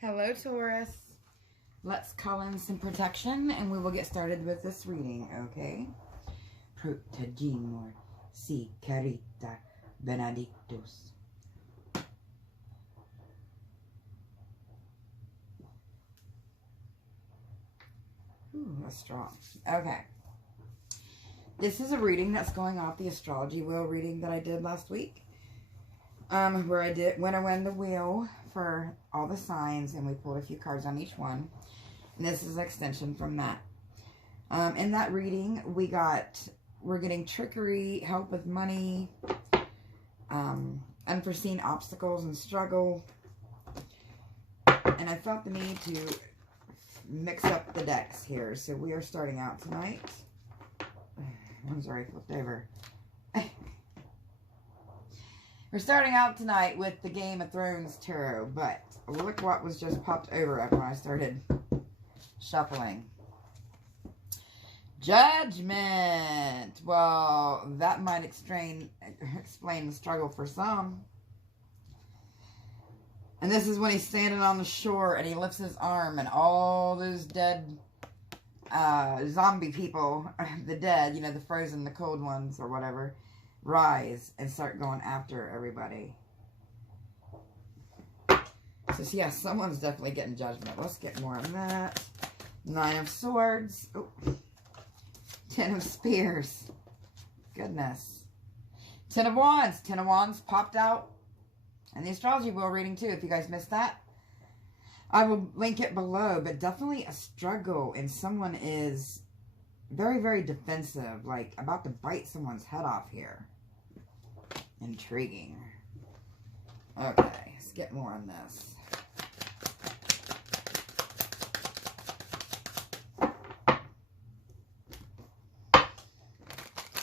Hello, Taurus. Let's call in some protection and we will get started with this reading, okay? Protegimor si carita benedictus. Ooh, that's strong. Okay. This is a reading that's going off the astrology wheel reading that I did last week. Where I went around the wheel for all the signs and we pulled a few cards on each one. And this is an extension from that. In that reading, we're getting trickery, help with money, unforeseen obstacles and struggle. And I felt the need to mix up the decks here. So we are starting out tonight. I'm sorry, I flipped over. We're starting out tonight with the Game of Thrones Tarot, but look what was just popped over after I started shuffling. Judgment. Well, that might explain the struggle for some. And this is when he's standing on the shore and he lifts his arm and all those dead zombie people, the dead, you know, the frozen, the cold ones or whatever, rise and start going after everybody. So yeah, someone's definitely getting judgment. Let's get more on that. 9 of Swords. Oh. 10 of Spears. Goodness. 10 of Wands. 10 of Wands popped out. And the astrology wheel reading too, if you guys missed that. I will link it below, but definitely a struggle, and someone is very, very defensive, like about to bite someone's head off here. Intriguing. Okay, let's get more on this.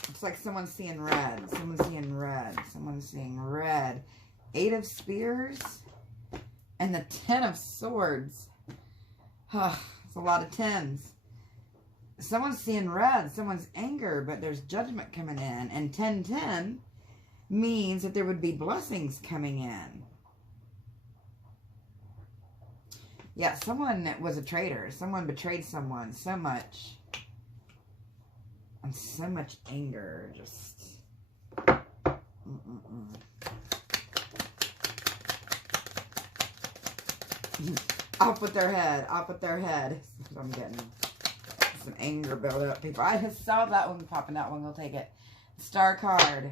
Looks like someone's seeing red. Someone's seeing red. Someone's seeing red. 8 of Spears. And the 10 of Swords. It's a lot of 10s. Someone's seeing red. Someone's anger, but there's judgment coming in. And 10-10 means that there would be blessings coming in. Yeah, someone was a traitor. Someone betrayed someone so much. And so much anger. Just... Off with their head. Off with their head. I'm getting some anger build up. People, I just saw that one popping out. One, we'll take it. Star card.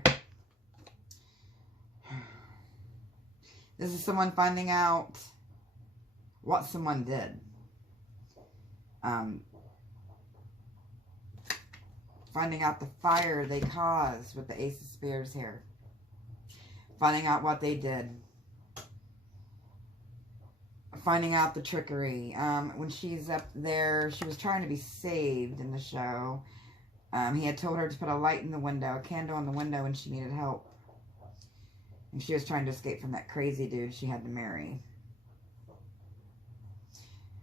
This is someone finding out what someone did. Finding out the fire they caused with the Ace of Spears here. Finding out what they did. Finding out the trickery. When she's up there, she was trying to be saved in the show. He had told her to put a light in the window, a candle in the window when she needed help. And she was trying to escape from that crazy dude she had to marry.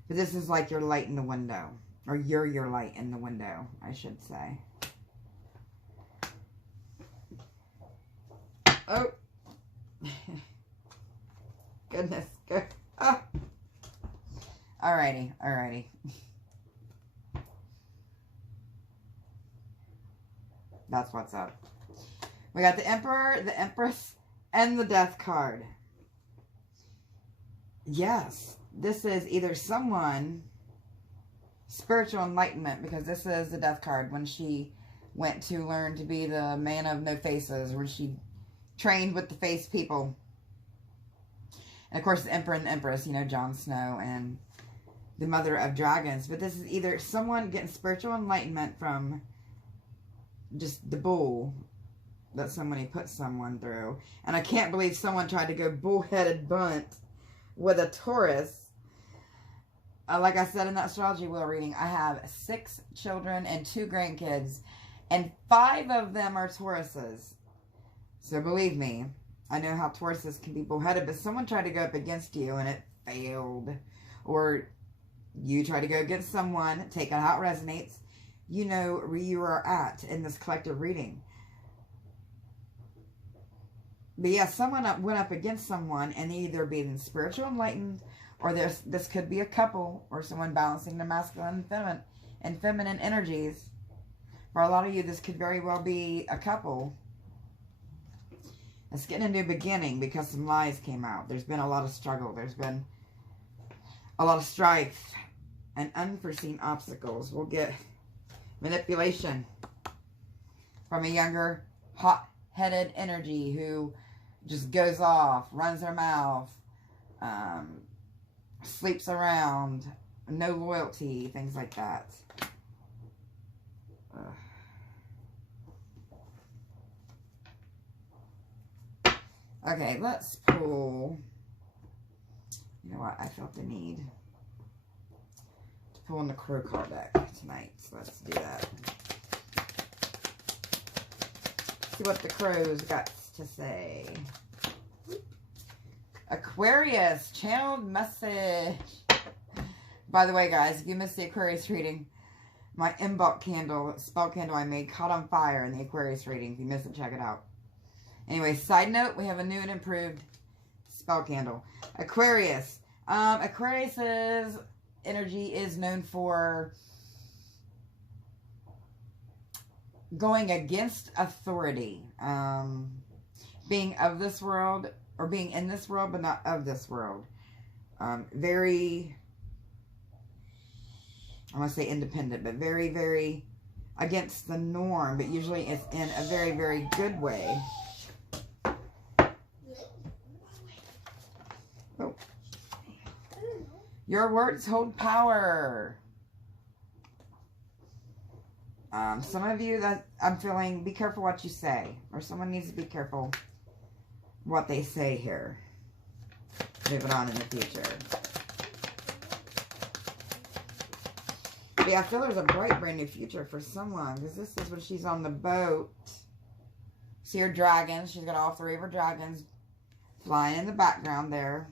But this is like your light in the window. Or you're your light in the window, I should say. Oh. Goodness. Good. Oh. Alrighty, alrighty. That's what's up. We got the Emperor, the Empress, and the Death card. Yes, this is either someone, spiritual enlightenment, because this is the Death card, when she went to learn to be the man of no faces, when she trained with the face people. And of course, the Emperor and the Empress, you know, Jon Snow and the Mother of Dragons. But this is either someone getting spiritual enlightenment from just the bull that somebody put someone through. And I can't believe someone tried to go bullheaded bunt with a Taurus. Like I said in that astrology wheel reading, I have 6 children and 2 grandkids. And 5 of them are Tauruses. So believe me, I know how Tauruses can be bullheaded, but someone tried to go up against you and it failed. Or you try to go against someone, take out how it resonates. You know where you are at in this collective reading. But yeah, someone went up against someone and they either being spiritual enlightened Or this could be a couple or someone balancing the masculine and feminine energies. For a lot of you, this could very well be a couple. Let's get a new beginning because some lies came out. There's been a lot of struggle. There's been a lot of strife and unforeseen obstacles. We'll get manipulation from a younger, hot-headed energy who just goes off, runs their mouth, sleeps around, no loyalty, things like that. Okay, let's pull, you know what, I felt the need to pull in the Crow card deck tonight, so let's do that. See what the Crow's got to say. Aquarius, channeled message. By the way, guys, if you missed the Aquarius reading, my Embark candle, spell candle I made, caught on fire in the Aquarius reading. If you missed it, check it out. Anyway, side note, we have a new and improved spell candle. Aquarius. Aquarius's energy is known for going against authority. Being of this world, or being in this world, but not of this world. Very, I want to say independent, but very, very against the norm. But usually it's in a very, very good way. Oh. Your words hold power. Some of you that I'm feeling, be careful what you say. Or someone needs to be careful what they say here. Moving on in the future. But yeah, I feel there's a bright, brand new future for someone. Because this is when she's on the boat. See her dragons. She's got all 3 of her dragons flying in the background there.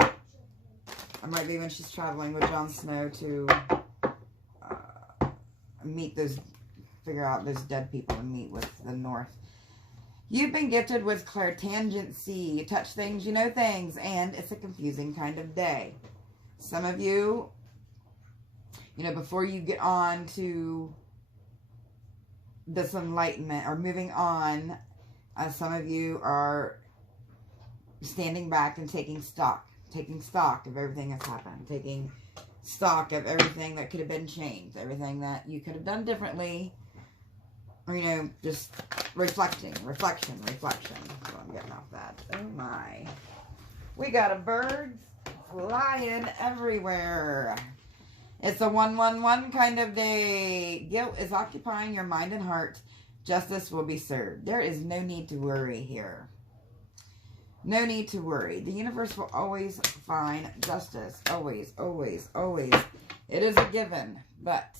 It might be when she's traveling with Jon Snow to meet those, figure out those dead people and meet with the North. You've been gifted with clairtangency. You touch things, you know things, and it's a confusing kind of day. Some of you, you know, before you get on to this enlightenment or moving on, some of you are standing back and taking stock of everything that's happened, taking stock of everything that could have been changed, everything that you could have done differently, or, you know, just reflection. So I'm getting off that. Oh my. We got a bird flying everywhere. It's a 111 kind of day. Guilt is occupying your mind and heart. Justice will be served. There is no need to worry here. No need to worry. The universe will always find justice. Always, always, always. It is a given. But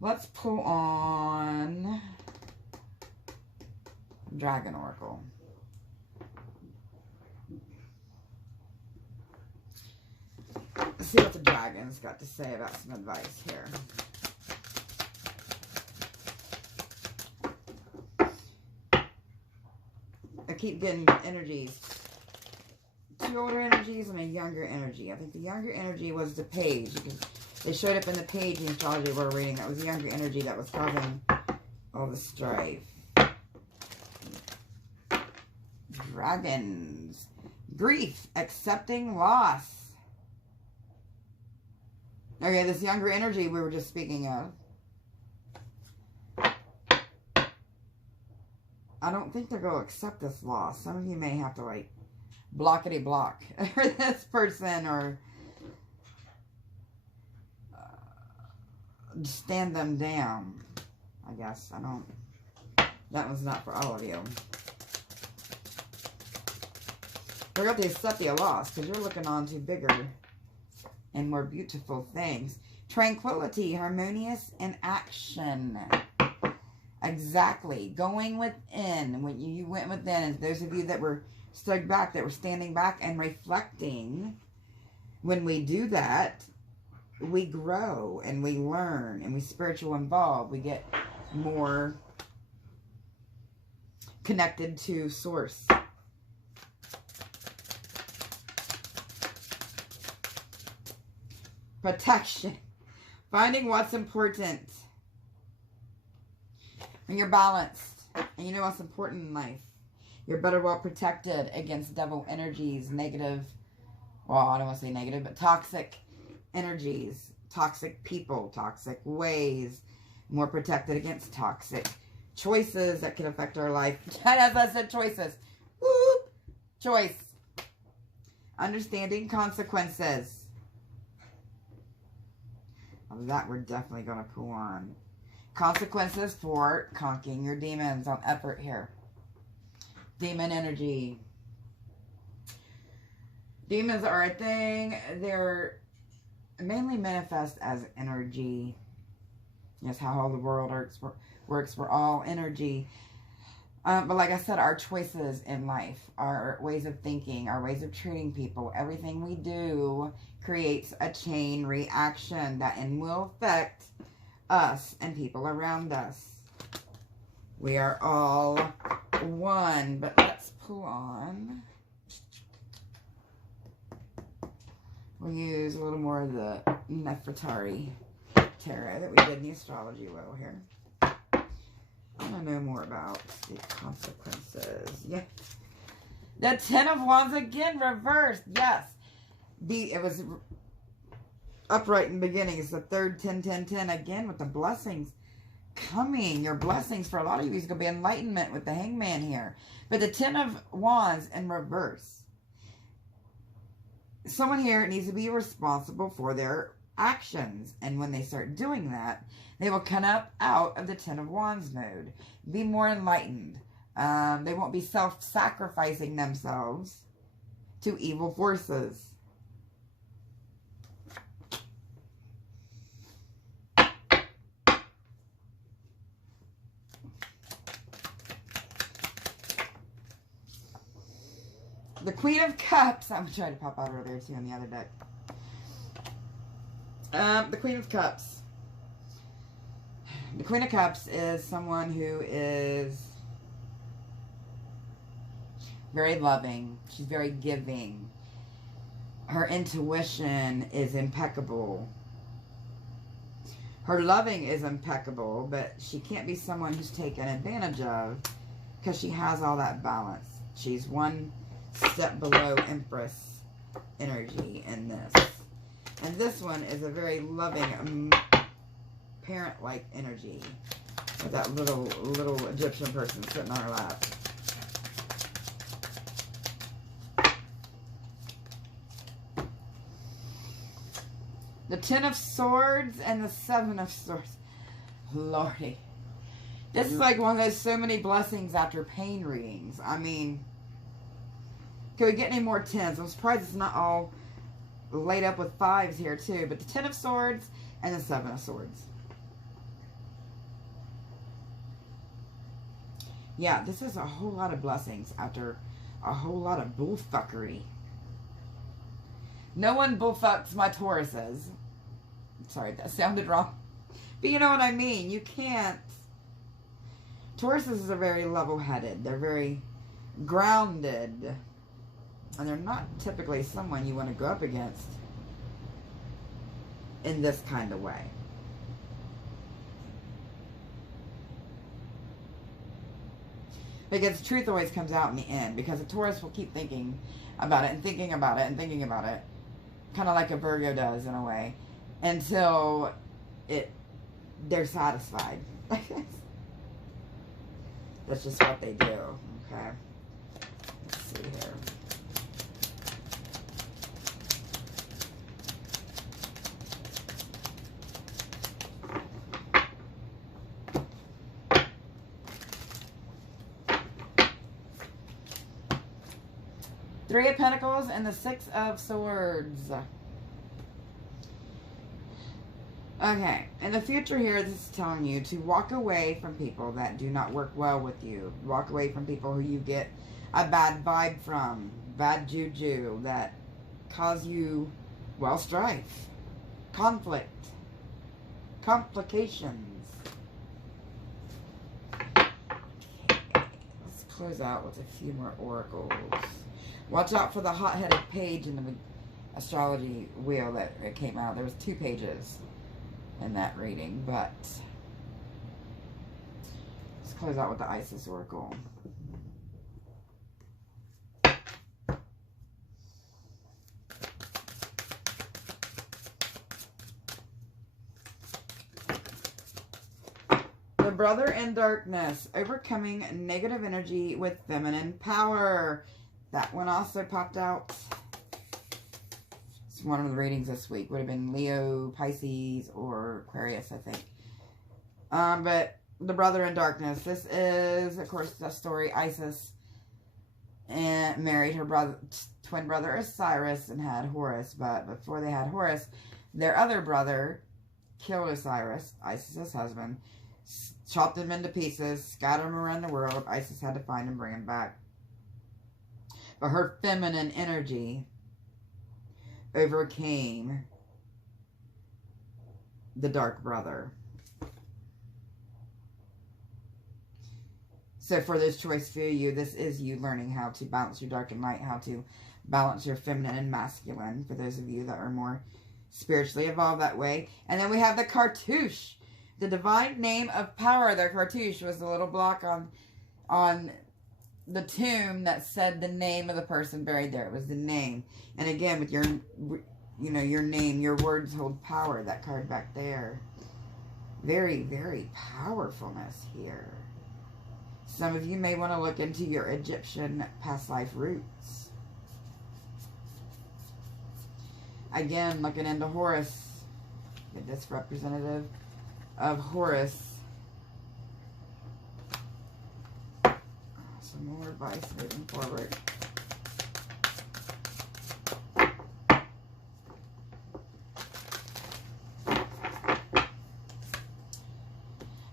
let's pull on Dragon Oracle. Let's see what the dragon's got to say about some advice here. I keep getting energies. 2 older energies and a younger energy. I think the younger energy was the page. Because they showed up in the page in astrology we're reading. That was the younger energy that was causing all the strife. Dragons. Grief. Accepting loss. Okay, this younger energy we were just speaking of. I don't think they're going to accept this loss. Some of you may have to, like, blockity-block this person or stand them down, I guess. I don't... That one's not for all of you. They're going to accept the loss because you're looking on to bigger and more beautiful things. Tranquility, harmonious, and action. Exactly. Going within. When you went within, and those of you that were stuck back, that were standing back and reflecting, when we do that, we grow and we learn and we spiritual involve. We get more connected to source. protection. Finding what's important. When you're balanced and you know what's important in life, you're better well protected against devil energies, negative, well, I don't want to say negative, but toxic energies, toxic people, toxic ways. More protected against toxic choices that can affect our life. As I said, choices. Whoop! Choice. Understanding consequences. That we're definitely going to pull on. Consequences for conquering your demons on effort here. Demon energy. Demons are a thing. They're mainly manifest as energy. That's how all the world works. We're all energy. But like I said, our choices in life, our ways of thinking, our ways of treating people, everything we do creates a chain reaction that will affect us and people around us. We are all one. But let's pull on. We'll use a little more of the Nefertari tarot that we did in the astrology wheel here. I want to know more about the consequences. Yeah. The Ten of Wands again, reversed. Yes. It was upright in the beginning. It's the third 10, 10, 10 again with the blessings coming. Your blessings for a lot of you is going to be enlightenment with the Hangman here. But the Ten of Wands in reverse. Someone here needs to be responsible for their actions, and when they start doing that, they will come up out of the Ten of Wands mode, be more enlightened. They won't be self-sacrificing themselves to evil forces. The Queen of Cups. I'm trying to pop out over there too on the other deck. The Queen of Cups. The Queen of Cups is someone who is very loving. She's very giving. Her intuition is impeccable. Her loving is impeccable, but she can't be someone who's taken advantage of because she has all that balance. She's one step below Empress energy in this. And this one is a very loving, parent-like energy. With that little Egyptian person sitting on her lap. The Ten of Swords and the Seven of Swords. Lordy. This is like one of those so many blessings after pain readings. I mean, can we get any more tens? I'm surprised it's not all laid up with fives here too. But the Ten of Swords and the Seven of Swords. Yeah, this is a whole lot of blessings after a whole lot of bullfuckery. No one bullfucks my Tauruses. Sorry, that sounded wrong. But you know what I mean. You can't. Tauruses are very level-headed. They're very grounded. And they're not typically someone you want to go up against in this kind of way. Because the truth always comes out in the end. Because a Taurus will keep thinking about it and thinking about it and thinking about it. Kind of like a Virgo does in a way. Until they're satisfied. That's just what they do. Okay. Let's see here. Three of Pentacles and the Six of Swords. Okay, in the future here, this is telling you to walk away from people that do not work well with you. Walk away from people who you get a bad vibe from, bad juju, that cause you, well, strife, conflict, complications. Okay, let's close out with a few more oracles. Watch out for the hot-headed page in astrology wheel that it came out. There was 2 pages in that reading, but let's close out with the Isis Oracle. The Brother in Darkness, overcoming negative energy with feminine power. That one also popped out. It's one of the readings this week. Would have been Leo, Pisces, or Aquarius, I think. But The Brother in Darkness. This is, of course, the story. Isis and married her twin brother Osiris and had Horus. But before they had Horus, their other brother killed Osiris, Isis's husband, chopped him into pieces, scattered him around the world. Isis had to find him, bring him back. But her feminine energy overcame the dark brother. So for this choice for you, this is you learning how to balance your dark and light, how to balance your feminine and masculine, for those of you that are more spiritually evolved that way. And then we have the cartouche, the divine name of power. The cartouche was the little block on the tomb that said the name of the person buried there. It was the name. And again, with your, your name, your words hold power. That card back there. Very, very powerfulness here. Some of you may want to look into your Egyptian past life roots. Again, looking into Horus. Get this representative of Horus. Some more advice moving forward.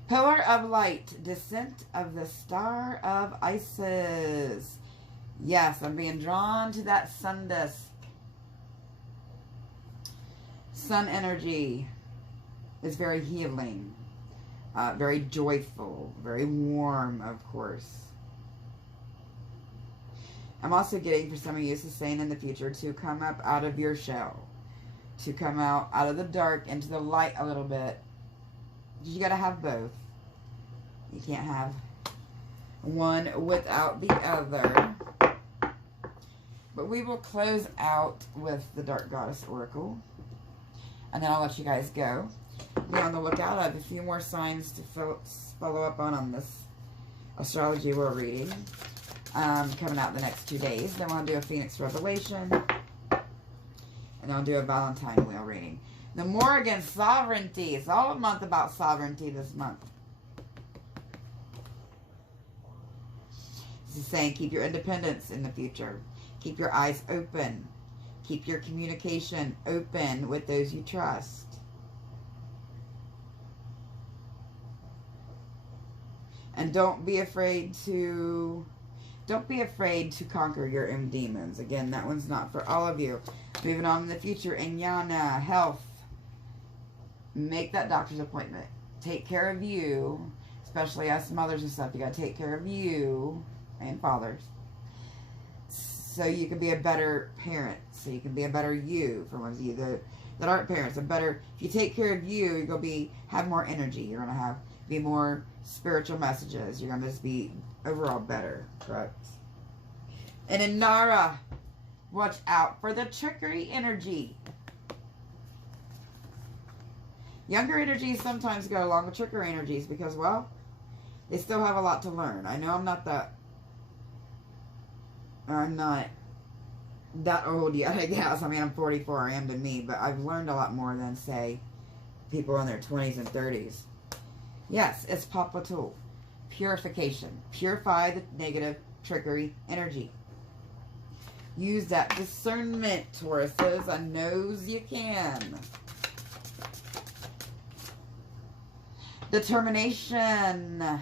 Pillar of Light, Descent of the Star of Isis. Yes, I'm being drawn to that sun disk. Sun energy is very healing, very joyful, very warm, of course. I'm also getting, for some of you, this is saying in the future, to come up out of your shell, to come out of the dark into the light a little bit. You got to have both. You can't have one without the other. But we will close out with the Dark Goddess Oracle. And then I'll let you guys go. Be on the lookout. I have a few more signs to follow up on this astrology we're reading. Coming out the next 2 days. Then we'll do a Phoenix Revelation. And I'll do a Valentine wheel reading. The Morrigan Sovereignty. It's all a month about sovereignty this month. This is saying keep your independence in the future. Keep your eyes open. Keep your communication open with those you trust. And don't be afraid to conquer your own demons. Again, that one's not for all of you. Moving on in the future, Inyana, health. Make that doctor's appointment. Take care of you, especially us mothers and stuff. You got to take care of you and fathers, so you can be a better parent, so you can be a better you. For ones of you that aren't parents, if you take care of you, you're going to have more energy. You're going to be more spiritual messages. You're going to just be overall better, correct? And in Nara, watch out for the trickery energy. Younger energies sometimes go along with trickery energies because, well, they still have a lot to learn. I know I'm not that old yet, I guess. I mean, I'm 44, I am to me, but I've learned a lot more than, say, people in their 20s and 30s. Yes, it's Papa Tool. Purification. Purify the negative trickery energy. Use that discernment, Tauruses. I knows you can. Determination.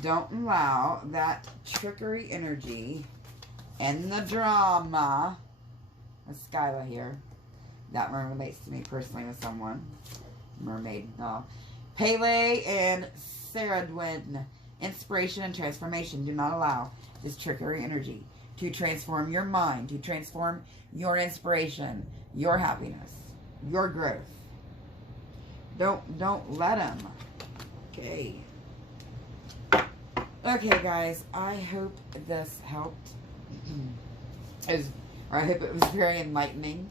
Don't allow that trickery energy and the drama. With Skyla here. That one relates to me personally with someone. Mermaid. Pele and Saradwin. Inspiration and transformation. Do not allow this trickery energy to transform your mind, to transform your inspiration, your happiness, your growth. Don't let them. Okay. Okay, guys. I hope this helped. Or I hope it was very enlightening.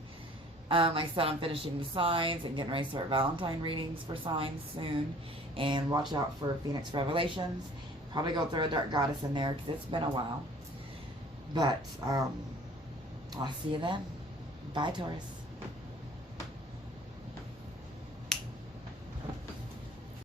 Like I said, I'm finishing the signs and getting ready to start Valentine readings for signs soon. And watch out for Phoenix Revelations. Probably go throw a Dark Goddess in there because it's been a while. But I'll see you then. Bye, Taurus.